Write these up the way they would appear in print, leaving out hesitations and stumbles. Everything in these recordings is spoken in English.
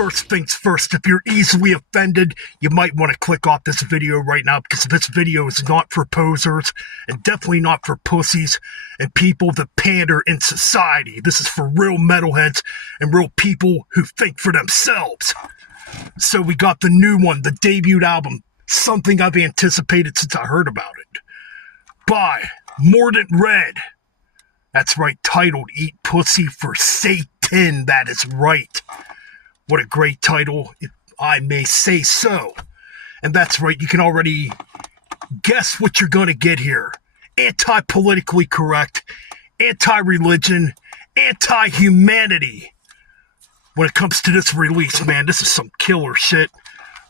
first things first, if you're easily offended, you might want to click off this video right now, because this video is not for posers and definitely not for pussies and people that pander in society. This is for real metalheads and real people who think for themselves. So we got the new one, the debut album, something I've anticipated since I heard about it, by Mordant Rhed. That's right, titled Eat Pussy for Satan. That is right. What a great title, if I may say so. And that's right, you can already guess what you're going to get here. Anti-politically correct, anti-religion, anti-humanity. When it comes to this release, man, this is some killer shit.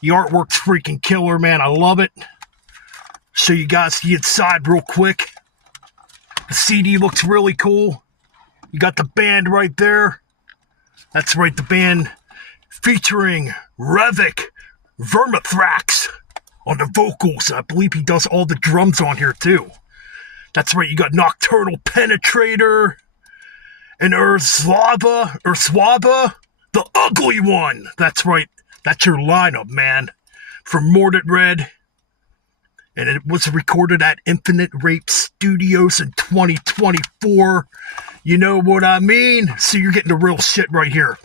The artwork's freaking killer, man. I love it. Show you guys the inside real quick. The CD looks really cool. You got the band right there. That's right, the band featuring Revik Vermithrax on the vocals. I believe he does all the drums on here too. That's right, you got Nocturnal Penetrator and Urswaba, the ugly one. That's right, that's your lineup, man, from Mordant Rhed. And it was recorded at Infinite Rape Studios in 2024. You know what I mean? So you're getting the real shit right here.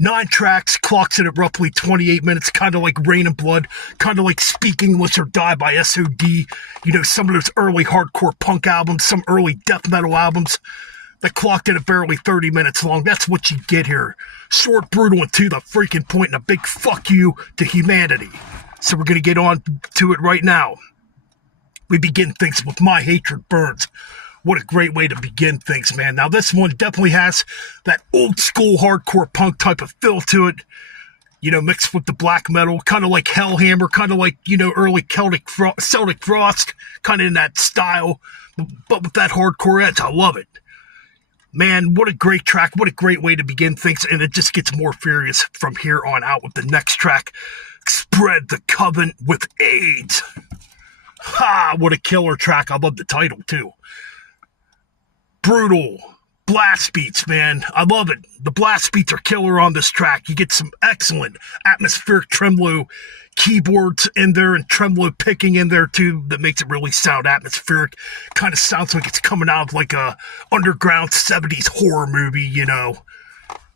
9 tracks, clocks it at roughly 28 minutes, kind of like Rain and Blood, kind of like Speak English or Die by SOD. You know, some of those early hardcore punk albums, some early death metal albums that clocked it at barely 30 minutes long. That's what you get here. Short, brutal, and to the freaking point, and a big fuck you to humanity. So we're going to get on to it right now. We begin things with My Hatred Burns. What a great way to begin things, man. Now, this one definitely has that old school hardcore punk type of feel to it. You know, mixed with the black metal, kind of like Hellhammer, kind of like, you know, early Celtic Frost, kind of in that style, but with that hardcore edge. I love it. Man, what a great track. What a great way to begin things. And it just gets more furious from here on out with the next track, Spread the Coven with AIDS. Ha! What a killer track. I love the title, too. Brutal blast beats, man. I love it. The blast beats are killer on this track. You get some excellent atmospheric tremolo keyboards in there and tremolo picking in there, too, that makes it really sound atmospheric. Kind of sounds like it's coming out of like a underground 70s horror movie, you know.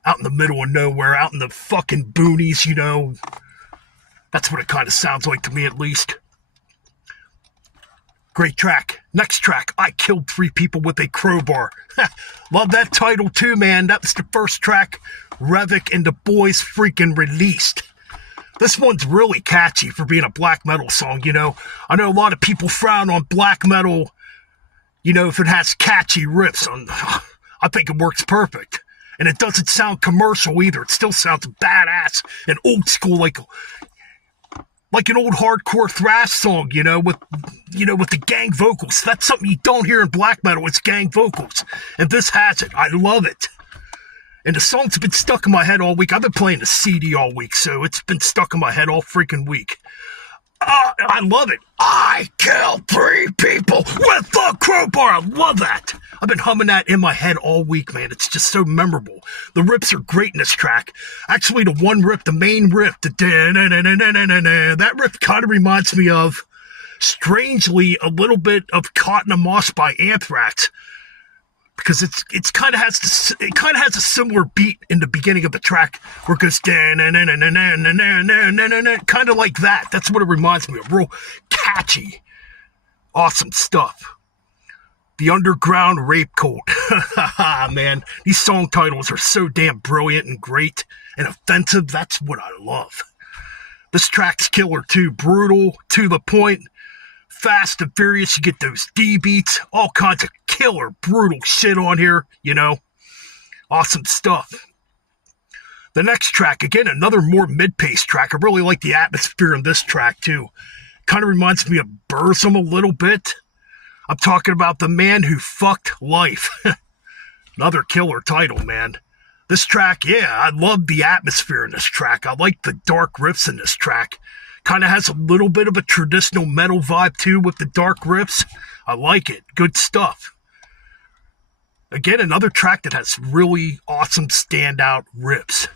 Out in the middle of nowhere, out in the fucking boonies, you know. That's what it kind of sounds like to me, at least. Great track. Next track, I Killed 3 People with a Crowbar. Love that title too, man. That was the first track Revik and the boys freaking released. This one's really catchy for being a black metal song, you know. I know a lot of people frown on black metal, you know, if it has catchy riffs. I think it works perfect. And it doesn't sound commercial either. It still sounds badass and old school, like an old hardcore thrash song, you know, with the gang vocals. That's something you don't hear in black metal. It's gang vocals. And this has it. I love it. And the song's been stuck in my head all week. I've been playing the CD all week, so it's been stuck in my head all freaking week. I love it. I killed 3 people with the crowbar. I love that. I've been humming that in my head all week, man. It's just so memorable. The riffs are great in this track. Actually, the one riff, the main riff, that riff kind of reminds me of, strangely, a little bit of Caught in a Moss by Anthrax. Because it kind of has a similar beat in the beginning of the track where it goes kind of like that. That's what it reminds me of. Real catchy, awesome stuff. The Underground Rape Cult. Man, these song titles are so damn brilliant and great and offensive. That's what I love. This track's killer too. Brutal, to the point. Fast and furious, you get those D beats, all kinds of killer, brutal shit on here, you know. Awesome stuff. The next track, again, another more mid-paced track. I really like the atmosphere in this track, too. Kind of reminds me of Burzum a little bit. I'm talking about The Man Who Fucked Life. Another killer title, man. This track, yeah, I love the atmosphere in this track. I like the dark riffs in this track. Kind of has a little bit of a traditional metal vibe, too, with the dark riffs. I like it. Good stuff. Again, another track that has really awesome standout riffs.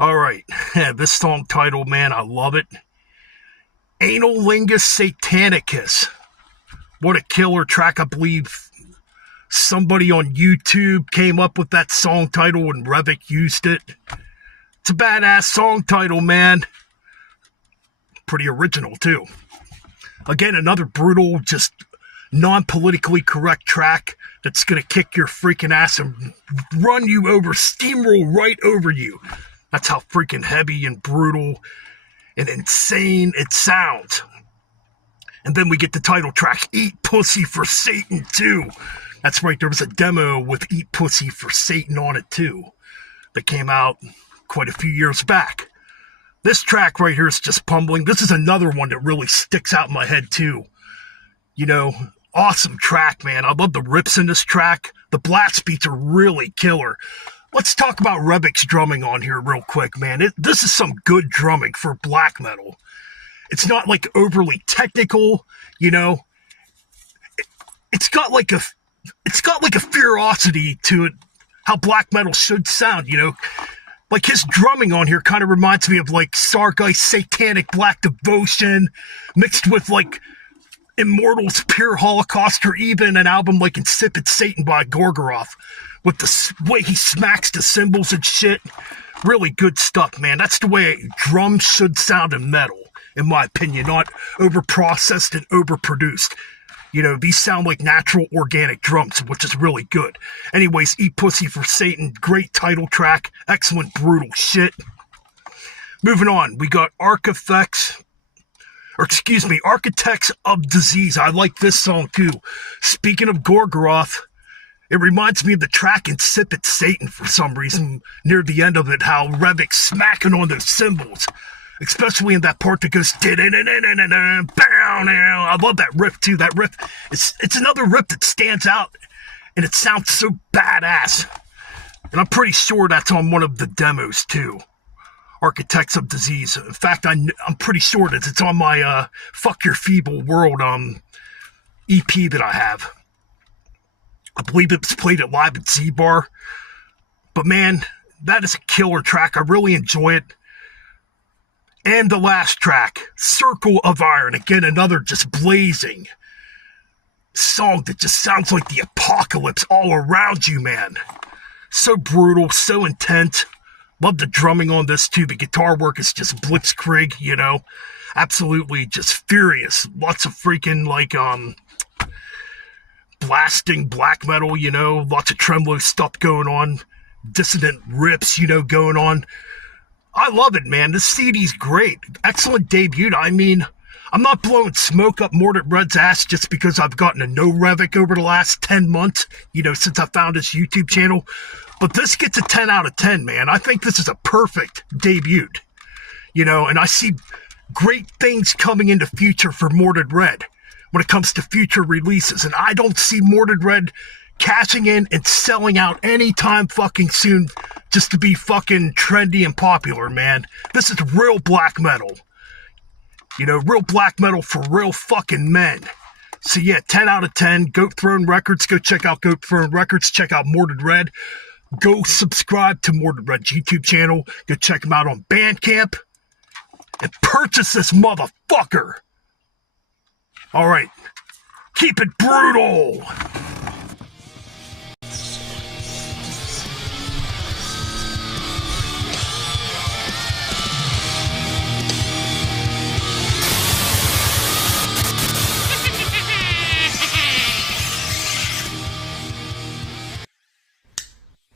Alright, this song title, man, I love it. Analingus Satanicus. What a killer track. I believe somebody on YouTube came up with that song title and Revik used it. It's a badass song title, man. Pretty original, too. Again, another brutal, just non-politically correct track that's going to kick your freaking ass and run you over, steamroll right over you. That's how freaking heavy and brutal and insane it sounds. And then we get the title track, Eat Pussy for Satan 2. That's right, there was a demo with Eat Pussy for Satan on it too that came out quite a few years back. This track right here is just pummeling. This is another one that really sticks out in my head too. You know, awesome track, man. I love the rips in this track. The blast beats are really killer. Let's talk about Revik's drumming on here real quick, man. This is some good drumming for black metal. It's not like overly technical, you know. It's got like a ferocity to it, how black metal should sound, you know. Like his drumming on here kind of reminds me of like Sargeist's Satanic Black Devotion mixed with like Immortal's Pure Holocaust, or even an album like Insipid Satan by Gorgoroth, with the way he smacks the cymbals and shit. Really good stuff, man. That's the way drums should sound in metal, in my opinion, not over-processed and overproduced. You know, these sound like natural, organic drums, which is really good. Anyways, Eat Pussy for Satan, great title track, excellent, brutal shit. Moving on, we got Architects of Disease. I like this song too. Speaking of Gorgoroth, it reminds me of the track Insipid Satan for some reason, near the end of it, how Revik's smacking on those cymbals. Especially in that part that goes, I love that riff too. That riff, it's another riff that stands out, and it sounds so badass. And I'm pretty sure that's on one of the demos too. Architects of Disease. In fact, I'm pretty sure that it's on my Fuck Your Feeble World EP that I have. I believe it was played at live at Z-Bar. But man, that is a killer track. I really enjoy it. And the last track, Circle of Iron. Again, another just blazing song that just sounds like the apocalypse all around you, man. So brutal, so intense. Love the drumming on this too. The guitar work is just blitzkrieg, you know. Absolutely just furious. Lots of freaking like blasting black metal, you know. Lots of tremolo stuff going on. Dissonant rips, you know, going on. I love it, man. This CD's great. Excellent debut. I mean, I'm not blowing smoke up Mordant Rhed's ass just because I've gotten to know Revik over the last 10 months, you know, since I found his YouTube channel. But this gets a 10 out of 10, man. I think this is a perfect debut, you know, and I see great things coming in the future for Mordant Rhed when it comes to future releases. And I don't see Mordant Rhed cashing in and selling out anytime fucking soon just to be fucking trendy and popular, man. This is real black metal. You know, real black metal for real fucking men. So yeah, 10 out of 10. Goat Throne Records. Go check out Goat Throne Records. Check out Mordant Rhed. Go subscribe to Mordant Rhed's YouTube channel. Go check him out on Bandcamp. And purchase this motherfucker. Alright. Keep it brutal.